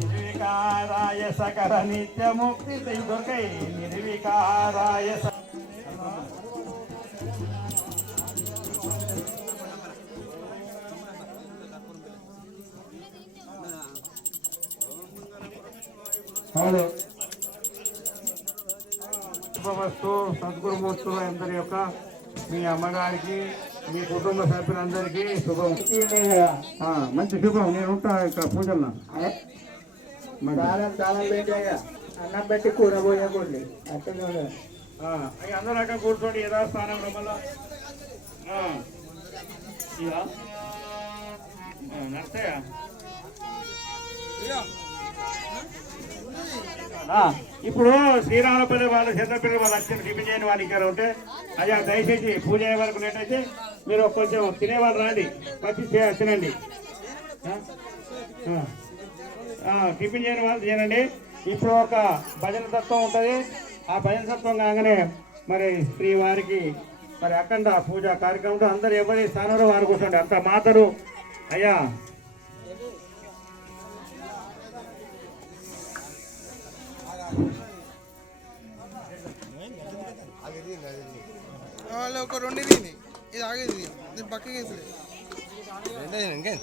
నిర్వికారాయ సకల నిత్యముక్తి దొరకై నిర్వికారాయ హలో శుభమస్తు. సద్గురుమూర్తులు అందరి యొక్క మీ అమ్మగారికి మీ కుటుంబ సభ్యులందరికీ శుభం. మంచి శుభం. నేను ఉంటా ఇక్కడ పూజల్లో. అన్నం పెట్టి కూర పోయకూడదు. అందరూ అక్కడ కూర్చోండి యథాస్థానంలో. మళ్ళా నడుస్తాయా? ఇప్పుడు శ్రీరామపల్లి వాళ్ళు చిన్నపిల్లలు వాళ్ళు వచ్చిన టిఫిన్ చేయని వాళ్ళు ఇక్కడ ఉంటే అయ్యా దయచేసి పూజ అయ్యే వరకు లేటైతే మీరు కొంచెం తినేవాళ్ళు రండి, వచ్చి తినండి. టిఫిన్ చేయని వాళ్ళు తినండి. ఇప్పుడు ఒక భజన తత్వం ఉంటుంది. ఆ భజన తత్వం కాగానే మరి శ్రీవారికి మరి అఖండ పూజ కార్యక్రమంలో అందరూ ఎవరి స్థానంలో వారు కూర్చోండి. అంత మాతరు అయ్యా ఒక రెండు ఇది ఆగేది పక్కకి